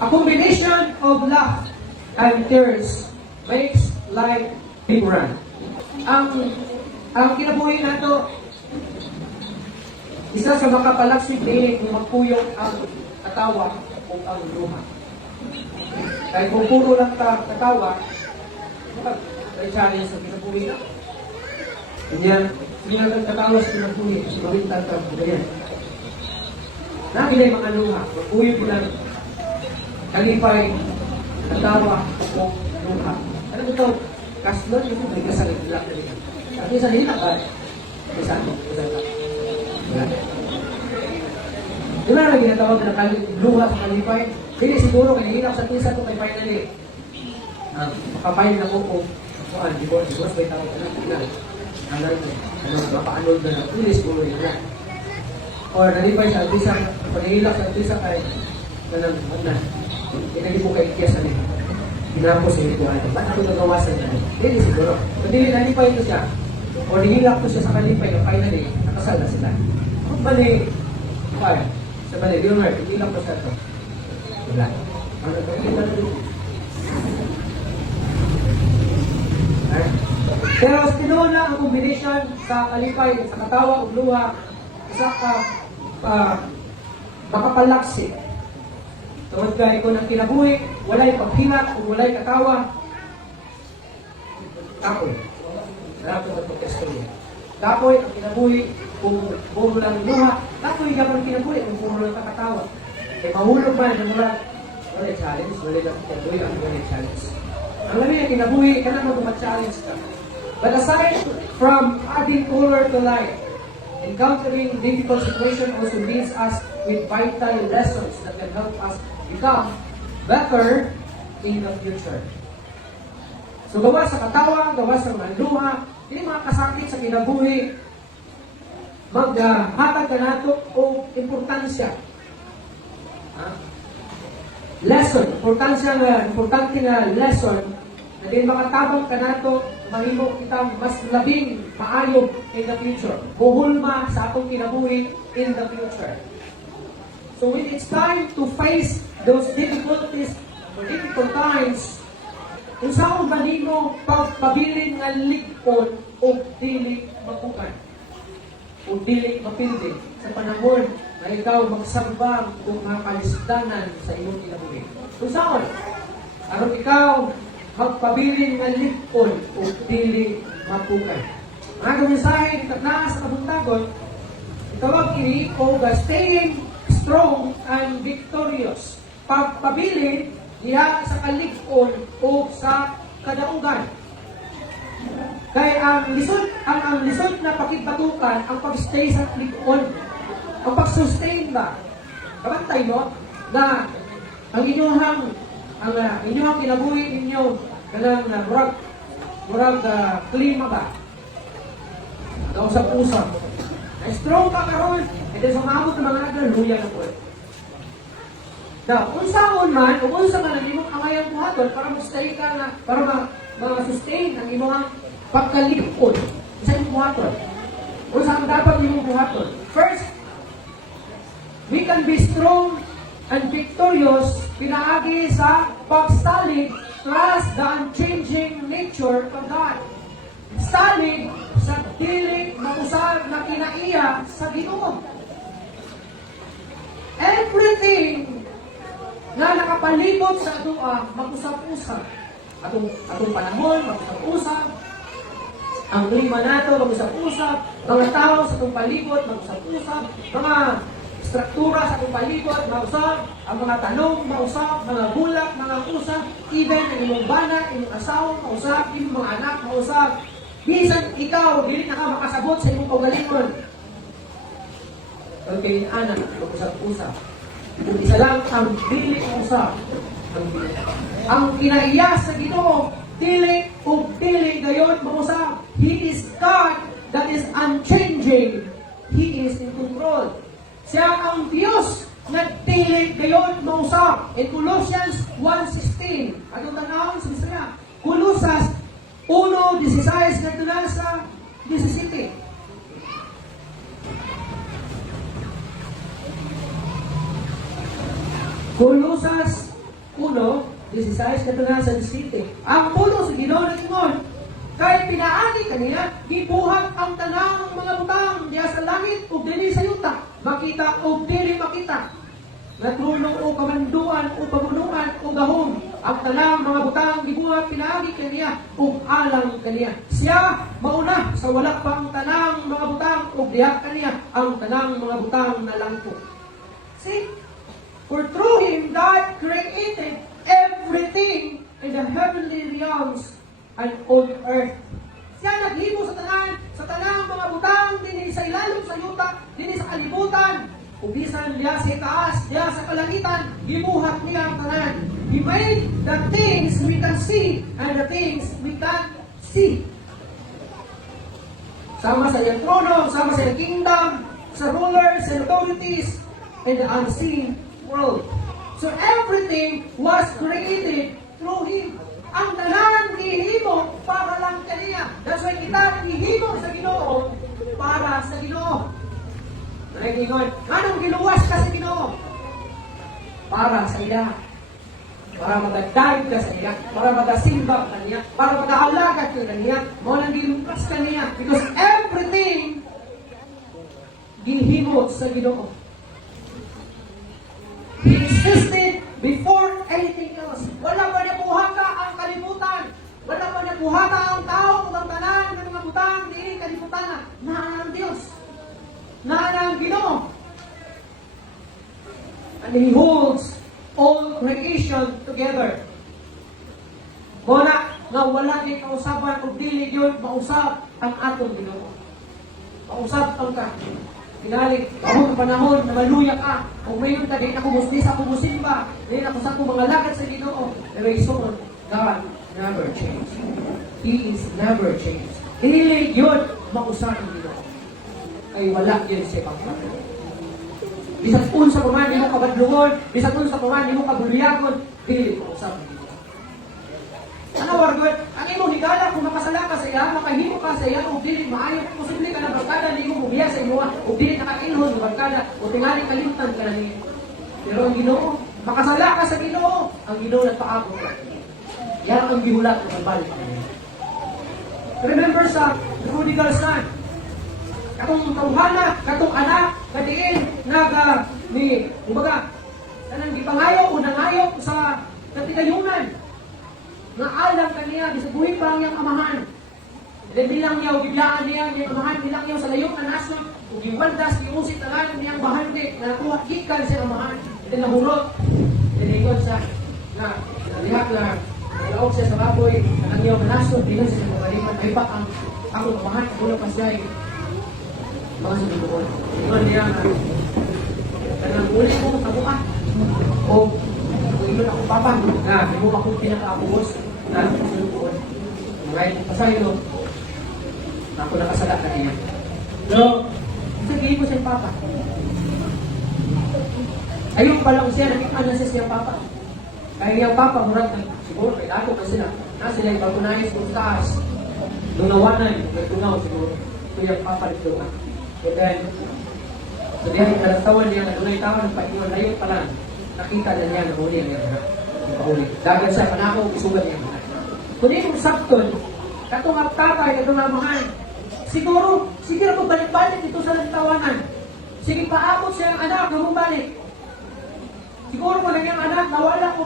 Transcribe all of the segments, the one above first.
A combination of laugh and tears makes life vibrant. Ang kinabuhi nato, isa sa makapalaksik din kung magpuyong ang katawa o ang luha. Dahil kung puro lang katawa, may challenge sa kinabuhi na. Ganyan, hindi lang katawa sa kinabuhi, mawintan ka, ganyan. Nakilay mga luha, magpuyong ko lang, kalipay, katawa o luha. Ano ito? Kaslon, ito may kasalit lang na rin. At isa nila ba? Isa ano? Isa ito. Di ba na ginatawag na luha sa kalipay? Hindi siguro kaya hinap sa tisa ko kay finally. Makapayin na ko kung di ko may tawag na mapa-anod na hindi siguro yun na. O nalipay sa tisa, panihilak sa tisa kay hindi po kay Ikiyas na rin. Ginapos sa ito. Ba't ako nagawasan na? Hindi siguro. Kundi nalipay ito siya. O nihilak ko siya sa kalipay ng finally, nakasal na sila. Kung bali, sa bali, Leonard, nihilak ko siya ito. Wala. Ano ito? Pero tinuon lang ang combination sa kalipay, sa katawa o luha, sa makapalaksik. Tawad ka ko ng kinabuhi, walay paghinat o walay katawa. Tapoy. Sarap ito magpagkastorya. Tapoy ang kinabuhi kung puro lang luha. Tapoy ka ang kinabuhi kung puro lang kakatawa. Kaya mahulog man ang mula, walay challenge, walay lang kinabuhi ang walay challenge. Ang labi ang kinabuhi, ka na mag-challenge ka. But aside from adding color to life, encountering difficult situations also leaves us with vital lessons that can help us become better in the future. So gawa sa katawa, gawa sa mga luha, hindi mga kasakit sa kinabuhi, maghatag ka nato o importansya. Lesson, importante na lesson na din makatabang ka nato, mahimo kitang mas labing maayog in the future. Buhulma sa atong kinabuhi in the future. So when it's time to face those difficulties or difficult times, kung saan ba nimo pagpabilin nga ligpon o dili mapukan o dili mapildi sa panahon na ikaw magsambang o mga kalisdanan sa iyong kinabuhi. Kung saan, aron ikaw magpabilin nga ligpon o dili mapukan. Mga kamisahe, na sa kabuntagon, itawag ini o staying strong and victorious. Pagpabilin diya sa kalig-on o sa kadaugan. Kaya ang lisod na pakibatukan ang pag-stay sa kalig-on, ang pag-sustain ba. Kabantay mo na ang inyong kinabuhi ninyo kanang murag klima ba. Daw sa puso. Strong ka karon, and then sa maabot ng mga nagdal, luya na po. Now, kung saan man, kung saan man ang imong angayang buhaton para mag-stay ka na, para ma-sustain ang imong pagkalipod sa imong buhaton. Kung saan dapat imong buhaton. First, we can be strong and victorious pinaagi sa pagsalig trust the unchanging nature of God. Salig sa dili mausag na kinaiya sa Ginoo. Everything na nakapalibot sa atua, mag-usap-usap. Atong panahon, mag-usap-usap. Ang klima nato, mag-usap-usap. Mga tao sa atong palibot, mag-usap-usap. Mga struktura sa atong palibot, mag-usap. Ang mga tanong, mag-usap. Mga bulak, mga usap. Even ang imong bana, imong asawa, mag-usap. Imong mga anak, mag-usap. Bisan ikaw, dili na ka makasabot sa imong kaugalingon. Okay, anak, mag-usap-usap. Kung isa lang ang dili usap. Ang kinaiya sa Ginoo, dili o dili gayon mag-usap. He is God that is unchanging. He is in control. Siya ang Diyos na dili gayon mag-usap. In Colossians 1:16, anong tanawin sa Bisaya? Colosas 1:16 na doon sa 17. Colosas Isaiah Katunasan City. Ang puno sa Ginoo ingon, kay pinaagi kaniya, gibuhat ang tanang mga butang diya sa langit ug dili sa yuta, makita ug dili makita. Natulong o kamanduan o pamunuan o gahom, ang tanang mga butang gibuhat pinaagi kaniya ug alang kaniya. Siya mauna sa wala pang tanang mga butang ug diha kaniya ang tanang mga butang na langko. See? For through Him God created everything in the heavenly realms and on earth. Siya naghimo sa tanang mga butang, dinhi sa ilalom sa yuta, dinhi sa kalibutan, ug bisan diya sa taas, diya sa kalangitan, gibuhat niya ang tanan. He made the things we can see and the things we can't see. Sama sa iyang trono, sama sa iyang kingdom, sa rulers and authorities, and the unseen world. So everything was created through Him. Ang tanan gihimo para lang kaniya. That's why kita gihimo sa Ginoo para sa Ginoo. Naingon, anong giluwas ka sa Ginoo? Para sa iya. Para magdayeg ka sa iya, para magasimba ka niya, para magahalaga ka niya, mo nang giluwas ka niya because everything gihimo sa Ginoo. He existed before anything else. Wala pa nabuhata ang kalibutan. Wala pa nabuhata ang tao kung ang tanan ng mga butang di kalibutan na. Naan ang Diyos. Naan ang Ginoo. And He holds all creation together. Wala nga wala di kausapan o dili yun mausap ang atong Ginoo. Mausap ang ka. Pinalik, ako ng panahon na maluya ka. Kung mayon ka, dahil ako muslis, ako musimba. Dahil ako sa mga lakad sa Ginoo. Pero isun, God never changed. He is never changed. Hindi yun mausap ang Ginoo. Ay wala yun sa pagpapalala. Bisag un sa paman, di mo kabadlungon. Bisag un sa paman, di mo kabulyagon. Hindi mausap ang Ginoo. Ano wargon? Ang imo higala kung makasala ka sa iya, makahimo ka sa iya, o dili maayo, posible ka na barkada, di mo buhiya sa imuha, o dili nakainhon ng barkada, o tingali kalimtan ka na niya. Pero ang Ginoo, makasala ka sa Ginoo, ang Ginoo nagpaabot ka. Yan ang gihulat ng pagbalik. Remember sa prodigal son, katong tawhana, katong anak, kadiin, kumbaga, kanang gipangayo o nangayo sa katigayunan, nga alam kaniya, bisabuhin pa lang niyang amahan. Then bilang niya, bibiyaan niya, niyang amahan, bilang niya sa layong na nason, kung giwandas, giusit na lang niyang bahandi, na nakuha, kikan siya amahan, then nahurot, then ikon siya, na nalihak na, nalaog siya sa baboy, na niyaw na nason, bilang siya sa kabaliman, ay ba ang akong amahan, mula pa siya, mga sa dugoon. Ikon niya, kanang uli ko, tabuan, o, ilo na akong papa, na, hindi mo akong pinaka-abos, na, sa dugoon. Right? Pasayo, ako nakasala na niya. So, sabihin ko siya papa. Ayun pa lang siya, nakita na siya papa. Kaya niyang papa, murag na, siguro, kaya ako kasi na sila yung bagunayos kung taas. Lunawanan, nagtunaw siguro. Ito yung papa nito na. So then, so diyan, nagtawan niya, nagtunay tao, nagpaiwan, layo pa lang. Nakita na niya, nahuli niya. Nahuli. Dagan siya, panako, isugat niya. Kung yung sakton, katong ang tatay, katong namahan, siguro ko balik-balik dito sa nagtawanan. Sige, paabot siya ang anak, namubalik. Siguro kung naging anak, nawala ko.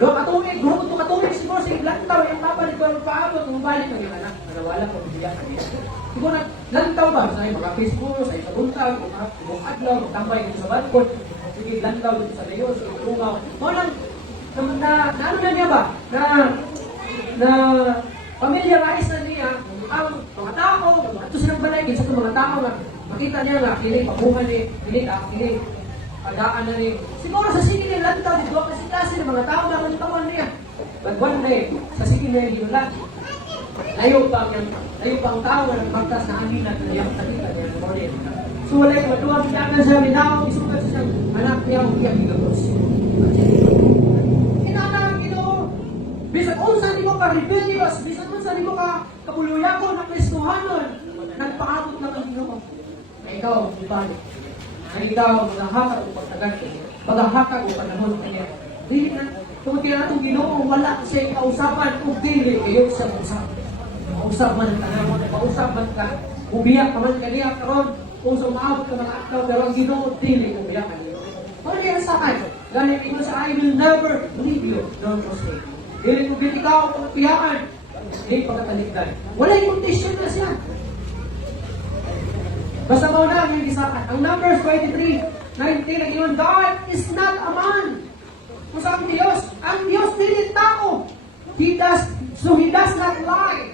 Doon katuwid, siguro sige, lantaw, yung papalik ko, paabot, namubalik ng yung anak. Nawala ko, biyak kami. Siguro, lantaw ba? Sa mga Facebook, sa isang buntag, kung adlaw, tambay dito sa balkon. Sige, lantaw dito sa layo, sa itungaw. Ano na niya ba? Na familiarize na niya ang mga tao, ito silang balay, sa mga tao na makita niya na kiling pabuhan ni, kiling pagdaan na ni. Siguro sa sige niya lantaw dito, kasi klase ng mga tao na manitawan niya. But one day, sa sige niya hinulat, layo pa ang tao na nagmagtas na amin at nayang nakita niya ng morning. So wala yung matuwa, pinakan siya, minaw, isukat siya, anak niya, ukiyak higapos. Bisan unsa nimo ka rebellious, bisan unsa nimo ka kabuluyakon na Kristohanon, nagpaabot na ang Ginoo. Ikaw, ibalik. Na ikaw maghahakag o pagtagan ko, maghahakag o panahon kanya. Di na, tungkol na itong Ginoo, wala siya kausapan kung dili kayo sa usap. Mausap man ang tanawon, mausap man ka, ubiyak ka man kaniya karon, kung sumaabot ka mga aktaw, pero ang Ginoo, dili ubiyak ka niyo. Ano kaya sa akin? Ganyan ito sa I will never leave you, nor forsake you. Dili ko ikaw kung piyaan, hindi pagkatalikdan. Wala yung condition na siya. Basta mo na ang isakan. Ang Numbers 23:19 ang iyon, God is not a man. Kung sa ang Diyos dili tao. He does not lie.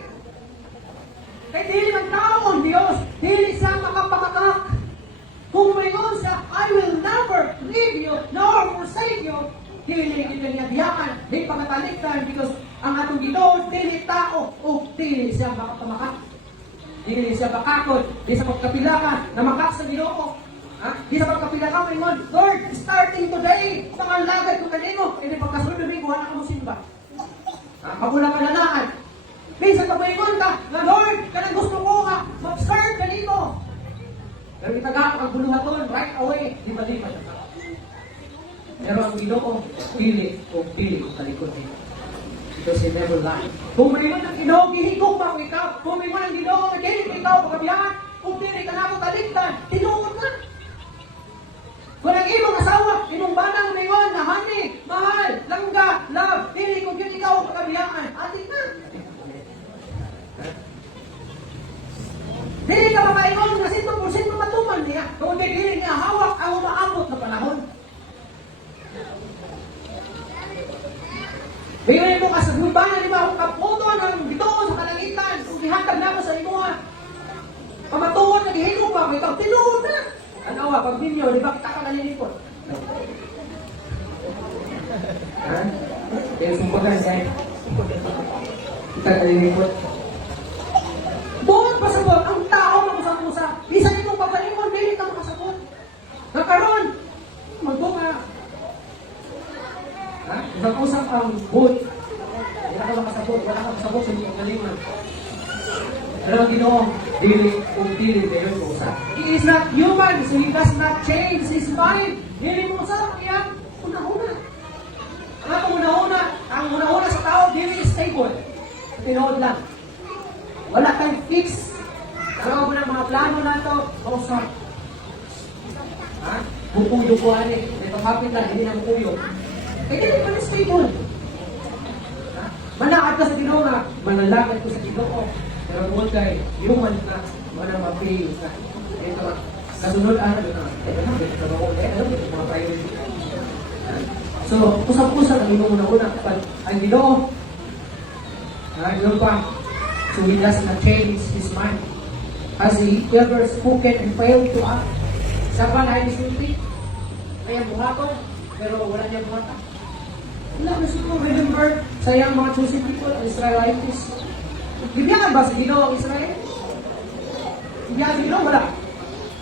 Kaya dili ng tao ang Diyos, dili siya makapakakak. Kung mayon siya, I will never leave you nor forsake you. Dili niya diyakan, di pagkatalikdan, because ang atong Ginoo dili tao o dili siya makapamakak. Dili siya makakot, di sa pagkapila ka, na makak sa Ginoo. Di sa pagkapila ka, mayon, Lord, starting today, pangalagad ko kanino, hindi pagkasunod na wala ka mo simba. Magulang ka nanaan. Minsan pagmaingon ka, na Lord, kanang gusto ko ka, mag-start ka dito. Pero itagak ang buluhaton, right away, di ba siya. Pero ang Ginoo, pili o talikod niya. Because He never lied. Kung malimon ang Ginoo, gihigog pa ko ikaw. Kung malimon ang Ginoo, naghilig ikaw, pagkabiyahan, kung pili ka na ako talikdan, tinuod ka. Kung ang imong asawa, imong banang mayon, na honey, mahal, langga, love, pili kung yun ikaw, pagkabiyahan, atin na. Dili ka makaingon na 100% matuman niya. Kung dili niya hawak ang umaabot na panahon. Ngayon mo kasagutan, di ba, kung kaputo ng bitoon sa kalangitan, kung gihatag na ako sa imuha, pamatuon na gihingo pa, ikaw, tinuod na. Ano pag ninyo, di ba, kita ka nalilipot? Ha? Kaya sumbagan, guys. Kita ka nalilipot. Buot pasabot, ang tao magusap-usap. Isa nitong papalimon, dili ka makasabot. Nakaroon, magbunga. Ha? Usap-usap ang buot. Wala ka makasabot, wala ka makasabot sa iyong kalimon. Pero ang Ginoo, dili kung dili kayo usap. He is not human, so He does not change His mind. Dili mo usap, kaya una-una. Ang una-una sa tao, dili is stable. Tinood lang. Wala kang fix. Ano mo ng mga plano na ito? Usap. Ha? Bukuyo ko ani. Ito kapit lang, hindi na bukuyo. Kaya hindi pa na stable. Ha? Manakat ka sa Ginoo na, manalakad ko sa Ginoo. Pero kung kay human na, manang-mapili ka. Ito, kasunod ano na, mga priority. So, usap-usap ang Ginoo una-una. Ang Ginoo, ano pa, so He does not change His mind. Has He ever spoken and failed to act? Sa pa na isulti, kaya buhaton, pero wala niya buhatan. Wala na siguro, remember, sa iyang mga chosen people, Israelites. Bibiyakan ba sa Ginoo ang Israel? Bibiyakan sa Ginoo? Wala.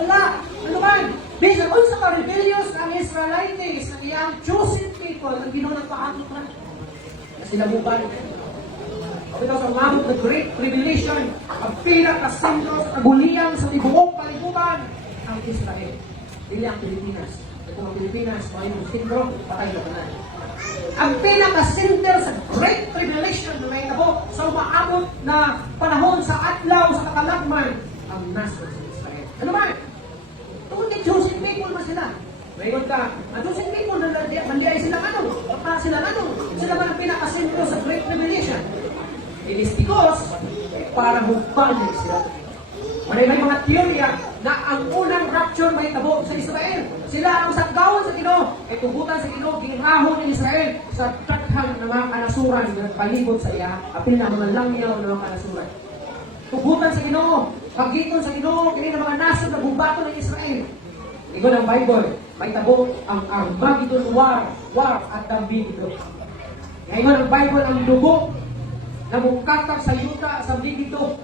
Wala. Ano ba? Bisan, kung sa ka-rebellious ang Israelites, ang iyang chosen people, ang Ginoo nagpaakot na. Na sila buban. Ito sa umabot na great tribulation, ang pinakasentro sa kagulian sa tibuok palibutan, ang Israel. Dili ang Pilipinas. Kung ang Pilipinas, kung yung sentro, patay na tanan. Ang pinaka-center sa great tribulation na may tabo sa umaabot na panahon sa atlaw, sa kakalakman, ang nasa sa Israel. Ano ba? Tungkol kay chosen people man sila. Mayroon ka, ang chosen people, mandiay sila ano? Baka sila ano? Sila man ang pinaka-center sa great tribulation. It is because para mubalik sila. May mga teorya na ang unang rapture may tabo sa Israel. Sila ang sakgawan sa Ginoo. Ay tugutan sa Ginoo, ginrahon ng Israel sa takhan ng mga kanasuran na palibot sa iya. Apil na mga langyaw ng mga kanasuran. Tugutan sa Ginoo, paggiton sa Ginoo, kini ng mga nasod na bubato ng Israel. Ingon ang Bible, may tabo ang Armageddon war at Armageddon. Ngayon ang Bible ang dugo na mukatag sa yuta sa Bigito.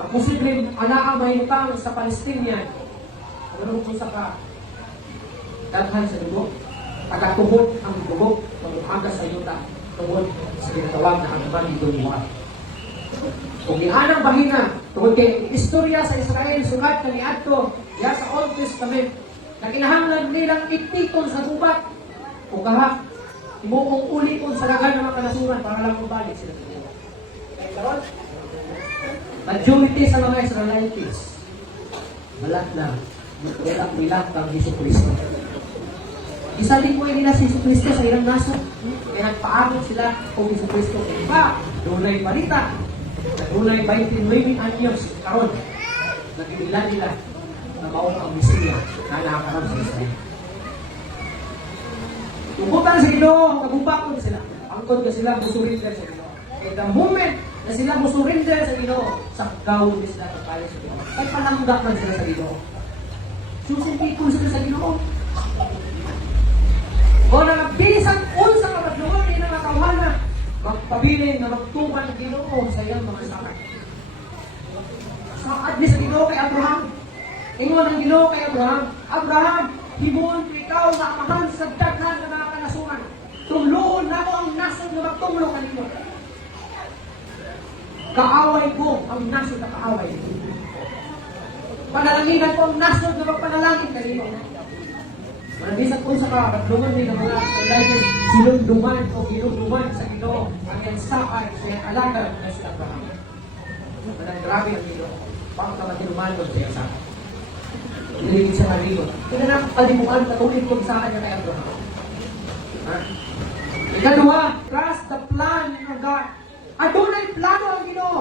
Posibleng anaa may utang sa Palestinian. Ano kung sa ka daghan sa dugo, tagatubot ang dugo pag-umaga sa yuta tungod sa ginatawag na Armageddon war. Kung ianang bahina tungod kay istorya sa Israel sulat na niadto ya sa Old Testament na kinahanglan nilang ititon sa gubat o kaha Imuong uli kung saragan ng mga kanasuran para lang mabalik sila sa Ginoo. Okay, karon? Majority sa mga Israelites, balat lang, bilang kang Hesus Kristo. Isa din po nila si Hesus Kristo sa ilang nasod. Kaya nagpaabot sila kung Hesus Kristo. Iba, dunay balita. Dunay 29 anyos karon. Nagbibilan nila na maong ang Mesiya na nakakaroon sa Israel. Tungkutan sa Ginoo, nagubakon sila. Angkod ka sila, musurrender sa Ginoo. At the moment na sila musurrender sa Ginoo, sakgaw din sila kapaya sa Ginoo. Ay panangdak man sila sa Ginoo. Susintipon sila sa Ginoo. O na nagbilisan unsa ka madluon ni nga kawana, magpabilin na magtuman ng Ginoo sa iyang mga sakit. Saad ni sa Ginoo kay Abraham. Ingon ang Ginoo kay Abraham, Abraham, himuon ko ikaw na amahan sa daghan ng mga kanasuran. Tuluon na ko ang nasod na magtulong kanino. Kaaway ko ang nasod na kaaway. Panalanginan ko ang nasod na magpanalangin kanino. Manabisan ko sa kakadungan din ng mga Israelites, silunduman o ginunduman sa Ginoo ang yansakay sa iyang alagad na si Abraham. Manang grabe ang Ginoo. Bakit ka matinuman ko sa yansakay? Niligid sa marigo. Kaya na kalimukan, patuloy ko sa kanya kay Abraham. Ikalawa, trust the plan of God. Adunay plano ang Ginoo.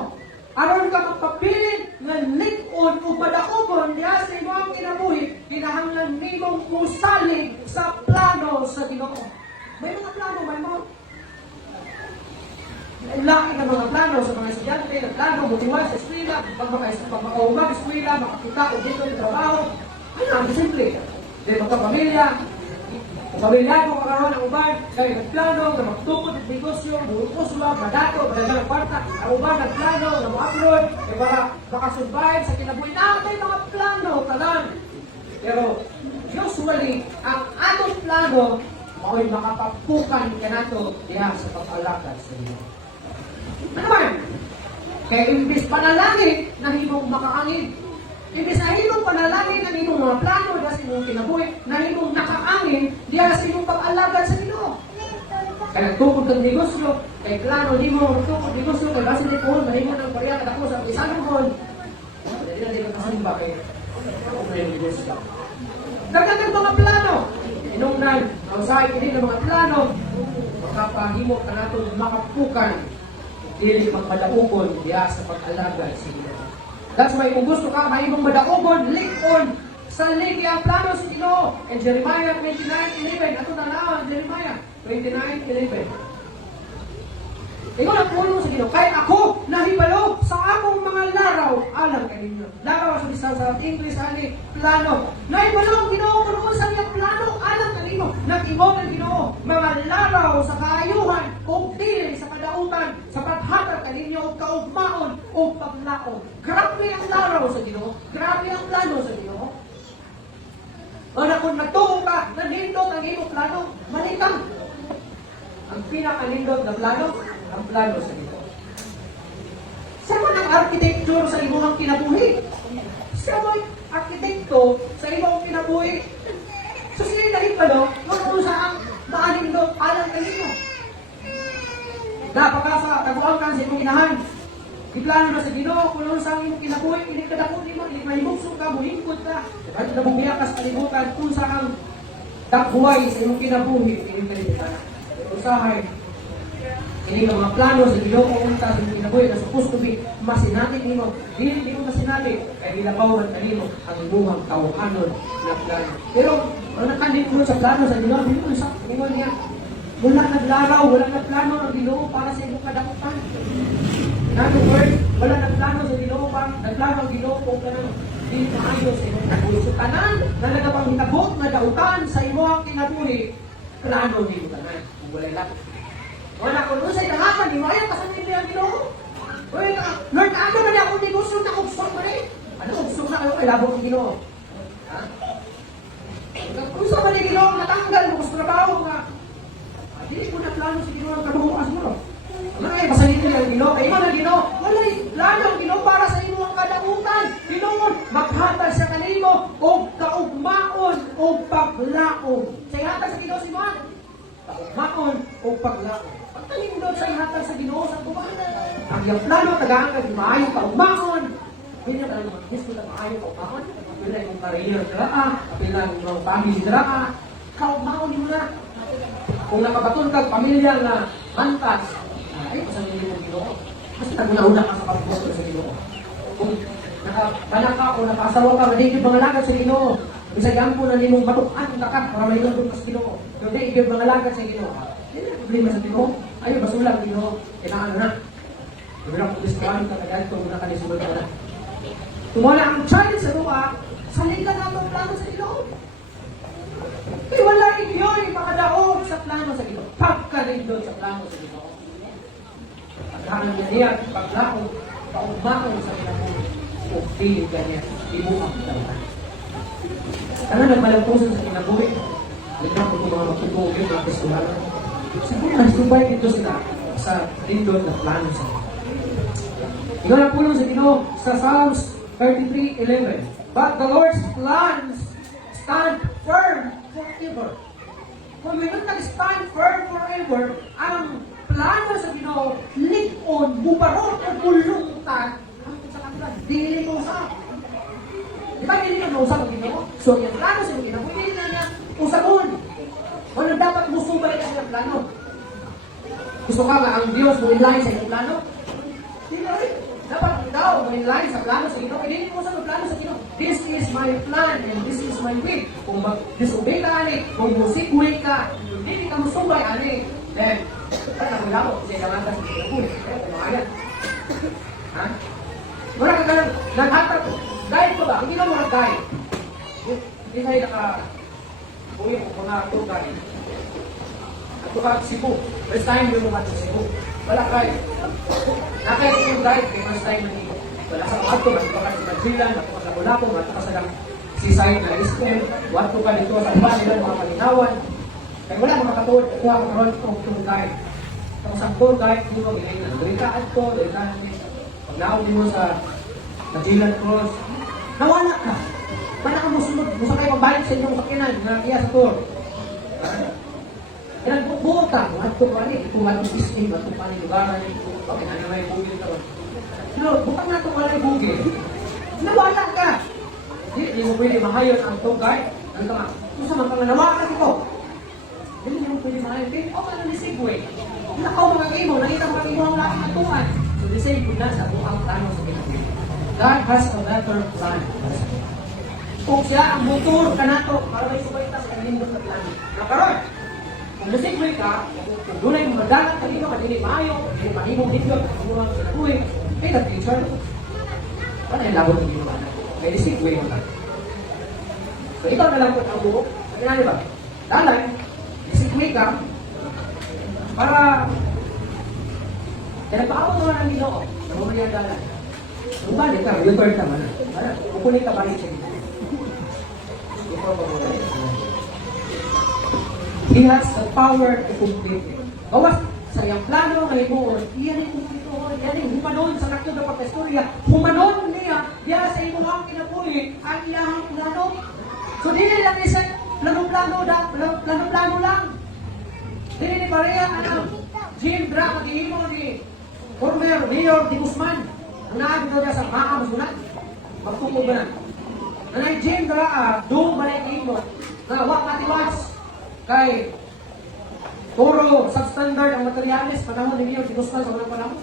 Aron ka magpapilit nga lig-on o madakubon diya sa imong kinabuhi, kinahanglan nimong musalig sa plano sa Ginoo. May mga plano, may mga laki ng mga plano sa mga estudyante, na plano, motiwas sa eskwela, pag makaumak eskwela, makakita o dito yung trabaho. Ay, ang simple. Dahil magkapamilya, kung pamilya ko makaroon ng uban, kaya nagplano, na magtukod ng negosyo, burukoswa, madato, madagal ng kwarta, ang uban nagplano, na ma-upload, para makasurvive sa kinabuhi. May mga plano, talan. Pero, usually, ang atong plano, mao'y makapapukan ka nato diha sa pag-alakad sa iyo. Ano ba? Kaya imbis panalangin, nahimong makaangin. Imbis na himong panalangin, nahimong mga plano diha sa imong kinabuhi, nahimong nakaangin diha sa imong pag-alakad sa Ginoo. Kaya nagtukod ng negosyo, kay plano di mo nagtukod negosyo, kay base ni Paul, mahimo ng pariya at ako sa isang Paul. Hindi na din nakasimba kay negosyo. Dagdagan mga plano. Inungnan, ang sahay kini ng mga plano, makapahimo ka nato makapukan, dili magmadaukon diya sa pag-alagad sa Ginoo. That's why kung gusto ka, mahimong madaukon, lig-on sa ligi ang plano sa Ginoo. And Jeremiah 29:11, ato na lang, Jeremiah 29:11. Ikaw ang puno sa Ginoo. Kaya ako nahibalo sa akong mga laraw alam kaninyo. Laraw sa bisan sa English ani plano. Nahibalo ang Ginoo kuno sa iyang plano alam kaninyo. Nag-ingon ang Ginoo mga laraw sa kaayuhan o dili sa kadautan sa paghatag kaninyo og kaugmaon o paglaom. Grabe ang laraw sa Ginoo. Grabe ang plano sa Ginoo. O na kung nagtuo ka, nanindot ang iyong plano, malikang. Ang pinakanindot na plano, ang plano sa Ginoo. Siya man ang architecture sa imong kinabuhi. Siya man ang arkitekto sa imong kinabuhi. So sila dahil pa no, kung saan maanindot alam kanino. Napakasa, taguan ka sa imong inahan. Iplano na sa Ginoo, kung ano saan imong kinabuhi, hindi ka dapot mo, hindi mahimugso ka, muhingkod ka. Kahit na bumiyak ka sa kalibutan, kung saan takbuhay sa imong kinabuhi, hindi ka rin ka. Usahay, hindi ka mga plano sa Ginoo kung unta sa kinabuhi na supposed to be masinatin nimo. Hindi mo masinatin, kaya nilabawan kanino ang imuhang tawhanon na plano. Pero, ang nakandit mo sa plano sa Ginoo, hindi mo sa ingon niya. Wala naglaraw, wala nagplano ang Ginoo para sa imong kadakutan. In other words, wala nagplano sa Ginoo para nagplano ang Ginoo kung kanang di maayos sa imong kinabuhi. So, tanan na nagapang hinabot na dautan sa imong kinabuhi, plano nimo tanan. Walay lang. Wala ko doon sa itangapan, di mo ayaw kasanin niya ang Ginoo. Lord, ano na niya akong negosyo na kugsok mo rin? Ano kugsok na kayo kay labong ang Ginoo? Ha? Kugsok mo rin Ginoo, natanggal mo sa trabaho nga. Hindi ko na plano sa Ginoo ang kabukas mo. Ano ay, basahin niya ang Ginoo? Kaya mo na Ginoo, wala plano ang Ginoo para sa imo ang kadakutan. Ginoo, maghatag sa kanimo o kaugmaon o paglaom. Sa ihatag sa Ginoo si Juan. Kaugmaon Pagtalindot sa ihatag sa Ginoo sa tuwa. Ang iyang plano, tagaan ka, maayo ka, umahon. Hindi na lang mag-miss ko na maayo ka, umahon. Kapila yung career ka, kapila yung mga family ka, kaumahon mo na. Kung nakabaton ka, pamilya na mantas, ay, pasanin mo Ginoo. Mas naguna-una ka sa pagbusto sa Ginoo. Kung nakabanak ka o nakasawa ka, maligid mga lagad sa Ginoo. Bisagyan po na nimong batukan ang takat para may lundong sa Ginoo. Pero di, ibig mga lagad sa Ginoo. Hindi na problema sa Ginoo. Ayaw, basulang Ginoo. Kailangan na. Ibig po diskraan ka kagad kung nakalisulod ka na. Tumula ang challenge sa lupa, salikan na ang plano sa Ginoo. Kaya wala rin yun, makadaog sa plano sa Ginoo. Pagka rin doon sa plano sa Ginoo. Pagkahan niya niya, paglaong, paugmaon sa Ginoo. O piling ka niya, ibuang dawan. Ano nagmalampusan sa kinabuhi? Alam mo kung mga magtutugin, mga pisulan. Siguro nasubay dito sila sa lindot na plano sa Ginoo. Ikaw na pulong sa Ginoo sa Psalms 33:11. But the Lord's plans stand firm forever. Kung mayroon nag-stand firm forever, ang plano sa Ginoo, likon, bubarot, o bulungtan, sa kanila, dili mo sa. Di ba hindi na mausap ang Ginoo? So, yung plano sa Ginoo, hindi na niya usapon. Walang dapat musubay ka sa plano. Gusto ka ba ang Diyos mo inline sa iyong plano? Hindi na rin. Dapat daw mo inline sa plano sa Ginoo. Hindi mo sa plano sa Ginoo. This is my plan and this is my will. Kung mag-disobey ka, ani, kung musikwe ka, hindi ka musubay, ani, then, parang nagulabo, kasi naman ka sa Ginoo. Ayan. Ha? Wala ka ganun, naghatag ko. Guide ko ba? Hindi lang mga guide. Hindi kayo uwi ko mga tour guide. At ito ka Cebu. First time yung mga Cebu. Wala guide. Nakaya ko yung guide kay first time na nito. Wala sa ato, matupaka sa Manjilan, matupaka sa Bulaco, matupaka sa seaside na Israel, wato ka dito sa iba nila mga kalinawan. Kaya wala mga katuod, kuha ko ron itong tour guide. Tapos ang tour guide, hindi mo ginayin na durikaan ko, durikaan niya. Pag naawin mo sa Manjilan Cross, nawala ka. Paano ka musunod? Musa kayo magbalik sa inyong sakinan na kaya sa tour. Kaya nagbubuta, wato ka rin. Ito wato system, wato pa rin lugaran. Okay, ano may bugil ka ron. Lord, bukang na ito wala yung bugil. Nawala ka. Hindi mo pwede mahayon ang tour guide. Ano ka nga? Kung sa mga nawala ito. Hindi mo pwede mahayon. Kaya ako ka na ni Segway. Nakaw mga imo, nakita mga imo ang laking atuan. So, the same po na sa buang plano sa Pilipinas. God has a better plan. Kung siya ang motor ka na ito, para may subayta sa kanilindot na plano. Nakaroon, kung nasigway ka, kung doon ay madalat ka dito, kadili maayo, kung panimong dito, kung mga sinabuhay, may nag-teacher. Wala yung labot ng ginawa na. May nasigway mo lang. So, ikaw na lang po ang buhok. Sabi na, di ba? Dalay, nasigway ka, para pinagpaawag mo na ng Ginoo. Namumaya ang dalay. Kung balik ka, return ka man. Kukunin ka balik siya. He has the power to complete it. Bawas sa iyang plano, ngayon mo, iyan yung kumplito, yan yung humanon sa nakto na pagkastorya. Humanon niya, diya sa iyong ang kinabuhi, ang iyang plano. So, di lang isa, plano lang. Di ni Maria, Jim Dra, maghihimo ni former Mayor Di Guzman. Ang naagin daw niya sa maakamusunan. Magtukog ba na? Nanay Jim Dra, doon balik mo. Na wak matiwas kay puro substandard ang materialis panahon ni Mayor Di Guzman sa mga panahon.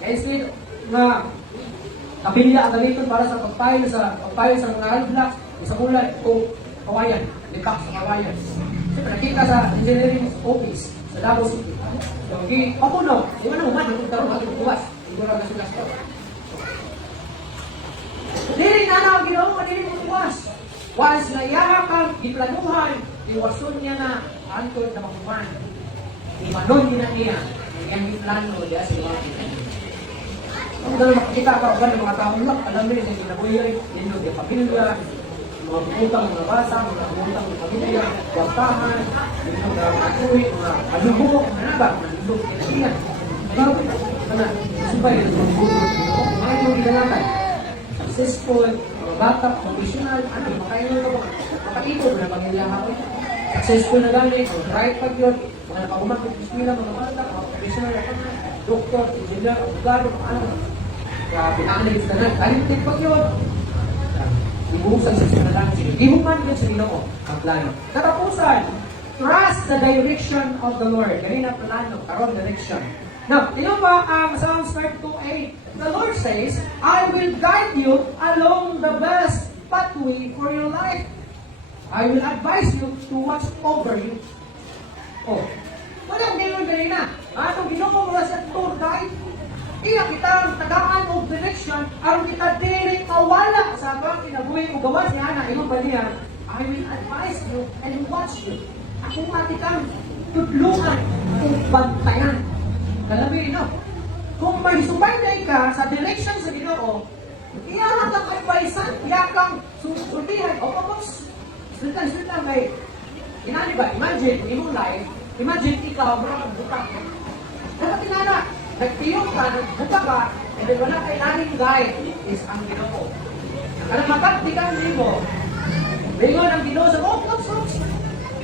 Kaya instead na kapilya ang gamiton para sa pagpayo sa mga high blocks, sa bulan o kawayan, lipak sa kawayan. Siyempre, nakita sa engineering office sa Davao City. So, ako no, di ba na human, yung tarong ating buwas. Hindi na nasulas ko. Dili na lang, Ginoo, dili mo buwas. Once na yakap, giplanuhan, iwason niya na, antod na makuman. Imanon niya na niya, ang iplano niya sa mga kinanya. Kung gano'n makikita ka, kung gano'n mga taong lang, alam mo yun, yung kinabuhay, yun yung pamilya, mga putang mga basa, mga putang mga pamilya, kwartahan, mga katuwi, mga kalubok, mga nabak, mga lubok, kinasiyan. Grabe, kana, subay, mga yung ginalatan. Successful, mga bata, professional, makainol ka ba? Makaipod na pamilya hapon. Successful na gamit, right pag yun, mga napagumang ng eskwela, mga bata, mga professional, doktor, engineer, abogado, mga ano. Grabe, analyze na lang. Kalimutin pag yun. Ibuhusan sa sinalanan sila. Ibuman yun sa Ginoo ang plano. Katapusan, trust the direction of the Lord. Ganyan ang plano, karon direction. Now, tingnan ba ang Psalms 32:8? The Lord says, I will guide you along the best pathway for your life. I will advise you to watch over you. Oh, walang ganyan na. Atong Ginoo mo sa tour guide. Iya kita ang tagaan o direction, aron kita dili mawala sa abang kinabuhi o gawas niya na imong balihan. I will advise you and watch you. Ako matikang tudlungan kung bantayan. Kalabi, no? Kung may subayday ka sa direction sa Ginoo, iyahan kang advicean, iya kang sultihan, o kapos, sultan may, inani ba, imagine, imong life, imagine ikaw, mga buka. Dapat inana, nagtiyong ka, nagbuka ka, and then wala kay naning guide is ang Ginoo. Alam mataktikan mo, bingon ang Ginoo sa, oh, oops,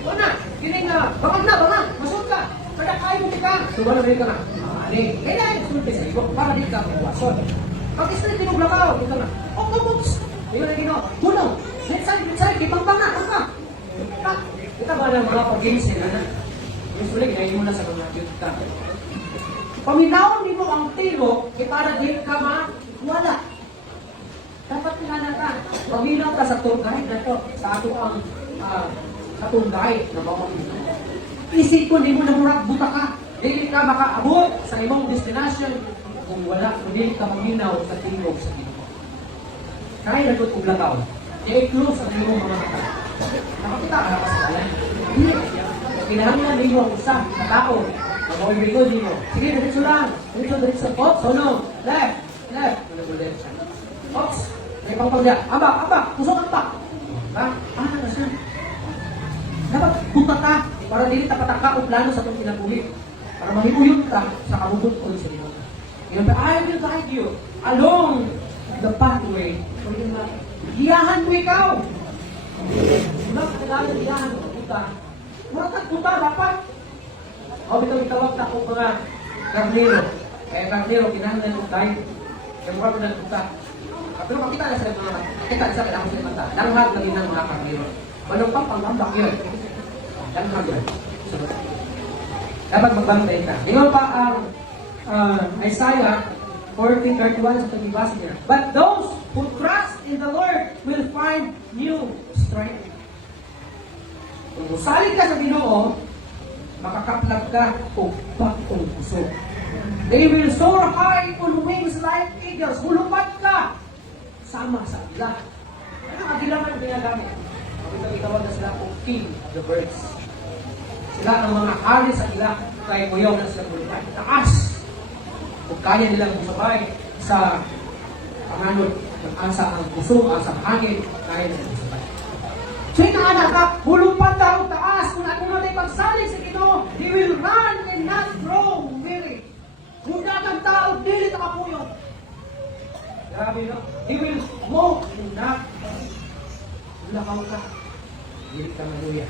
una, kining na, bangag, masud ka, kada kayo mo ka, suba na ka na, ani, kailangan sulti sa iyo, para di ka mawason. Pag isli tinong lakaw, ito na, oh, oops, bingon ang Ginoo, hunaw, let's kipang ka. Kita ba ng mga pag-games nila na, usually, ginayin mo na sa mga cute ka. Paminaw nimo ang tiro, para di ka wala. Dapat pinanakan. Paminaw ka sa tour guide na to, sa ato ang sa tour guide na mamamino. Isipon nimo na murag buta ka. Dili ka makaabot sa imong destination kung wala, kung dili ka paminaw sa tiro sa Ginoo. Kaya nagot og lakaw. I-close ang imong mga mata. Nakakita ka na sa kanya. Kinahanglan ninyo ang usa na tao. Mag-all record ninyo. Sige, diretso lang. Diretso. Oops, no. Left. Oops. May pangpagya. Aba. Kusok ang pa. Ha? Na siya. Dapat punta ka para dili tapataka o plano sa itong kinabuhi. Para mahibuyot ka sa kabubutol sa Ginoo. I will guide you along the pathway for your life. Giyahan mo ikaw. Sunod ka kailangan giyahan mo. Mura kang puta, dapat. O, itawag na kung mga karnero. Kaya karnero, kinahanglan ng guide. Kaya mura ko ng puta. Pero makita na sila mga makita na sila kailangan sila mata. Langhag na rin ng mga karnero. Manong pang panggambak yun. Langhag yun. Dapat magbantay ka. Ngayon pa ang Isaiah 40:31 sa pag-ibasa niya. But those who trust in the Lord will find new strength. Kung usalig ka sa Ginoo, makakaplag ka o bagong puso. They will soar high on wings like eagles. Hulupad ka sama sa agila. Ano ang agila man ginagamit? Itawag na sila kung king of the birds. Sila ang mga hari sa agila, kaya kuyaw na sila hulupad. Taas! Kung kaya nilang busabay sa panganod, asa ang puso, asa ang hangin, kaya nilang busabay. So yung anak ka, hulupad daw taas. Kung ako natin pagsalig sa Ginoo, he will run and not grow weary. Kung nakang tao, dili na kapuyo. Grabe no? He will walk and not lakaw ka. Dili ka maluya.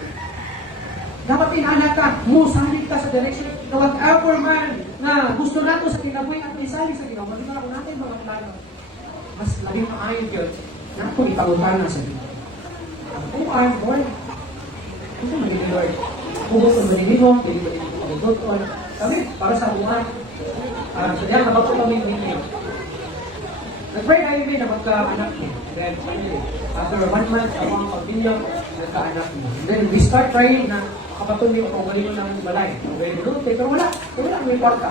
Dapat inanak ka, musalig ka sa direction. Whatever man na gusto nato sa kinabuhi at isalig sa Ginoo, maging ako natin mga plano. Mas laging maayon yun. Nato ipangutan na sa Ginoo. Who are Lord? Ito magiging Lord. Hugot ang maninigong, hindi ko magugot ko. Sabi, para sa buwan. So diyan, nabagpo kami ng email. Nag-pray kayo na magka-anak niya. Then, after 1 month, ang mga pag-binyang, nagka-anak niya. Then, we start praying na kapatuloy ko kung galing mo ng balay. Galing mo pero wala. Wala, may kwarta.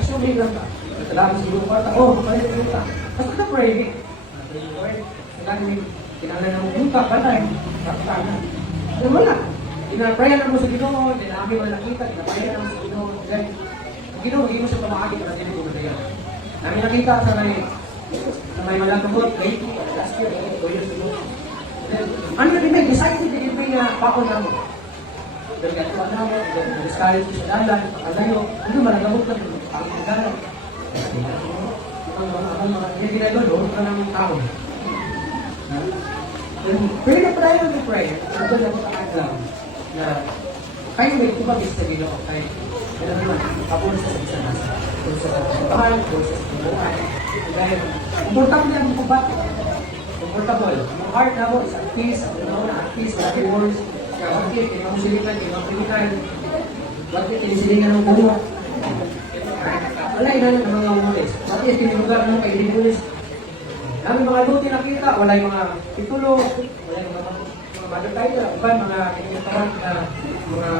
Assuming lang ka. Salamat siguro kwarta. Makalit mo ka. Basta ka pray. Lord, salamat kinala na mong buka, batay, kapitanan. Then wala. Pinaprayan na mo sa Ginoo, then namin mo nakita, pinaprayan na mo sa Ginoo. Then, ang Ginoo, hindi mo siya pamahagi para din ko matayan. Namin nakita sa may malagabot, last year, 2 years ago. Then, ano din may decided din yung bako na mo. Then, ganito na mo, discourage ko sa dalan, pagkalayo, hindi malagabot ka, ang dalan. Ang mga ginagawa, doon ka ng tao. Pray na tayo ng prayer. Sabi na ko sa aglaw na Kayo may tumabis sa Ginoo. Kaya, alam naman, kapulis sa isa nasa. Kung sa kapulitan, kung sa kapulitan. Dahil, komportable yan mo ba? Komportable. Ang heart na mo is at peace. Ang una na at peace. Wala kayo words. Kaya bakit, ibang silikan, ibang pilikan. Bakit, inisilingan ng buho. Wala inanin ng mga umulis. Bakit, tinilugar ng kay Libulis. Dami mga luti nakita. Wala yung mga titulo. Wala yung mga mother title. Iban, mga kinitawan na mga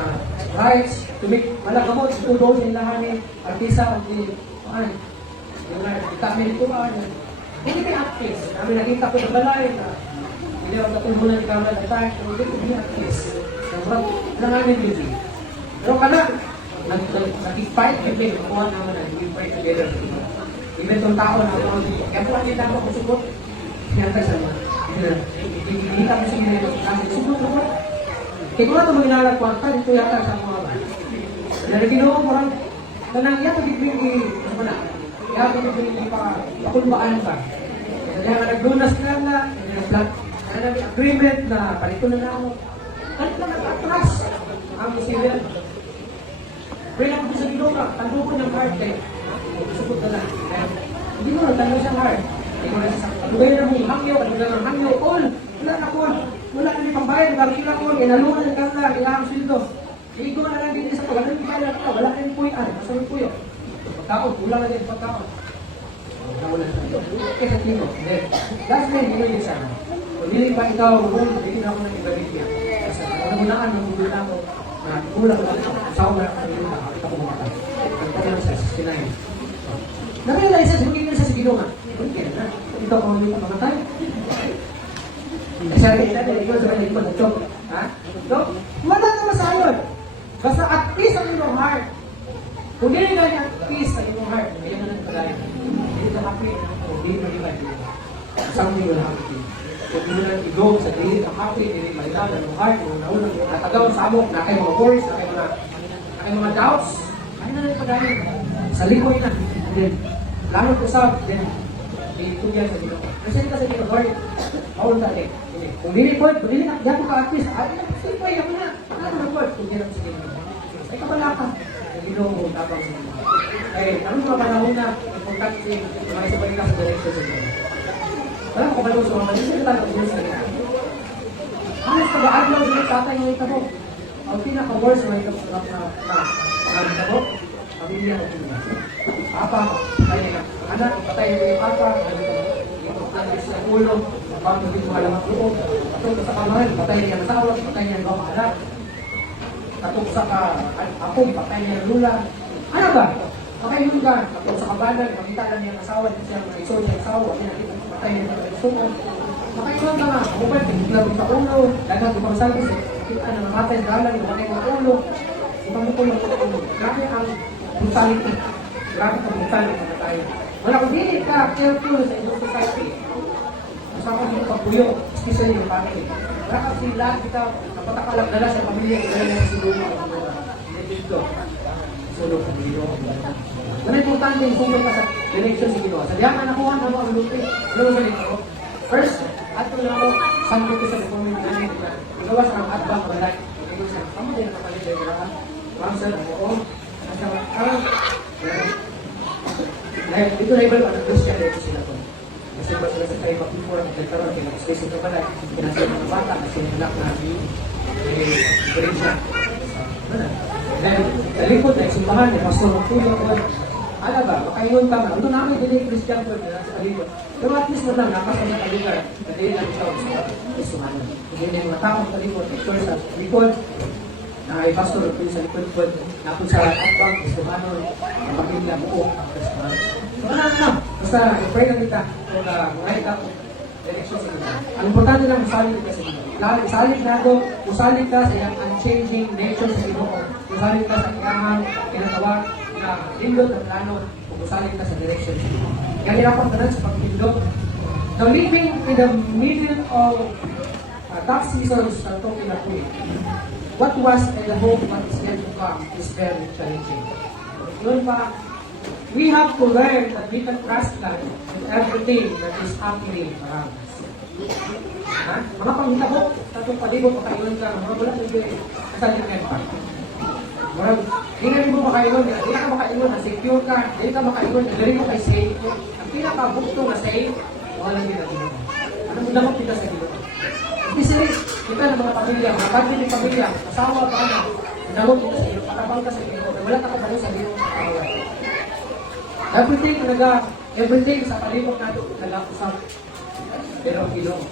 rights. Tumik, malagamot. Tudo, nilahanin. Artisa, yung kami ito. Hindi kayo actress. Kami nakita ko ng balay na hindi ako katulungan ng camera at time. Pero hindi ko hindi actress. Nanganin beauty. Pero kana, nag-fight kami. Kuha naman na nag-fight together. Even itong tao na ako. Kaya po nakita ko kung sugot. Sinantay sa mga. Hindi kami sige nito. Kasi sugot ako. Kaya kung ito mag-inalag kwarta, dito yata sa mga ba. Nariginuha ko lang. Kanang yato bibigay. Mas mo na. Yato bibigay pa. Pakulbaan pa. Kaya nga nagdunas ka lang na. Kaya may agreement na palito na na ako. Kahit na nag-atras. Ang civil. Pwede ako sa Ginoo. Tando ko niyang heart eh. Sugot na lang. Hindi mo nagtando siyang heart. Hindi mo nasasakit. Lugay na mong hangyo. Ano na ng hangyo. All. Wala na all. Wala na ni pambayan. Bakit lang all. Inalunan ng kanta. Kailangan sildo. Igo na lang din sa pagkakas. Wala na yung puyan. Masawin puyo. Pagkaon. Kulang na din pagkaon. Nawalan sa ito. Kaya sa tino. Last name, hindi yun sana. Kung hindi pa ikaw, hindi na ako ng ibabigyan. Kasi namunaan, namugulan ako na kulang lang ako. Sawa na ako ng ilang ako bumatay. Ang pagkakas sa 69. Na-realize sa hindi na sa sigilo nga. Hindi na. Ito ako ulit ang mamatay. Kasi natin, ikaw sa kanya ito, nag-chok. Ha? Chok? Wala naman sa ayon. Basta at peace ang inyong heart. Kung hindi na at peace ang inyong heart, kaya na lang kagaya. Hindi na happy. Hindi na ibig. Something will happen. Kung hindi na i-go sa daily na happy, hindi malilan ang heart, kung naunang natagaw sa amok, na kayo mga worries, na kayo mga doubts, kaya na lang kagaya. Sa likoy na. Then, lalo ko sa, then, itugyan sa Ginoo. Kasi ka sa Ginoo, Lord, maul na eh. Kung hindi Lord, kung hindi na, yan ko ka-artist, ay, pwede ako na. Ano na Lord, kung hindi na sa Ginoo. Ay, kapala ka. Sa Ginoo, tabang sa Ginoo. Ay, anong mga panahon na, importante, makisabay ka sa direction sa Ginoo. Alam ko ba sa mga manisya, talaga ko sa Ginoo. Halos ka ba, adlaw, hindi tatay mo ito mo. Ang pinaka-worst, may ito na mo, pamilya ko ito. Papa, patay na anak, patay na yung papa, yung alis sa ulo, pang hindi mo alam ang loob, katok sa kamahal, patay na yung asawa, patay na yung mga anak, katok sa ako, patay na yung lula. Ano ba? Pakayon ka, katok sa kabanan, makita lang yung asawa, hindi siya mag-isod yung asawa, patay na yung isukan. Pakayon ka nga, bukad, naglaro sa ulo, dagat upang sabi, kita na namatay sa galang, namatay ng ulo, upang mo yung ulo. Grabe ang brutality. Grabe ka brutality na tayo. Wala kung hindi ka careful sa inyong society. Masama yung pagpuyo, especially yung family. Wala kasi lahat kita, napatakalang dala sa pamilya, kaya yung sulong hindi dito. Sulong sa Ginoo. Wala importante yung sulong ka sa direction sa Ginoo. Sa diyaman nakuha na mo ang lupi. Ano ba nito? First, ato lang ako, saan ko sa reforming ganit na igawa sa mga adbang balay. Ito sa kamo din kapalit ay garahan. Ramsal, oo. Dahil dito na iba, Christian dito sila po. Kasi ba sila sa kayo before, nagkaroon, kinag-space ito pala, kinasya ng bata, kasi nilak na diferensya. Dahil talikod na isimbahan, may pastor ng tuyo ko. Ala ba, makaingon ka na, ito namin din yung Christian po, sa talikod. Pero at least mo lang, nakasama sa talikod, na din lang ikaw sa isumanan. Hindi na yung mga tao sa talikod, lecture sa talikod, na ay pastor ng tuyo sa likod-likod, na kung sa atbang, isumanan, ang pamilya buo, ang isumanan. So, ano, basta, i-pray na kita, kung ngayon ka, direction sa kita. Ang importante lang, usalit ka sa Ginoo. Usalit na ako, usalit ka sa iyang unchanging nature sa Ginoo. Usalit ka sa kailangan, kinatawag, na lindot at plano, kung usalit ka sa direction sa Ginoo. Kaya nilapang tanan sa pagpindot. Now, living in the middle of dark seasons na ito kinakulit, what was and the hope that is yet to come is very challenging. Yun pa, we have to learn that we can trust God in everything that is happening around us. Ha? Mga panghitabo, tatong palibot, pakailan ka, mga wala nang kasalit pa. Murag, di na rin mo makaingon, di na ka makaingon, na secure ka, di ka makaingon, nagari mo kay safe. Ang pinaka-bukto na safe, wala nila dito. Ano mo dapat kita sa dito? Especially, kita ng mga pamilya, mga bagay ng pamilya, asawa pa na, namot kita sa iyo, patabang ka sa iyo, wala ka kabalo sa iyo. Everything sa palibot natin, nag-usap. Pero ang ilong,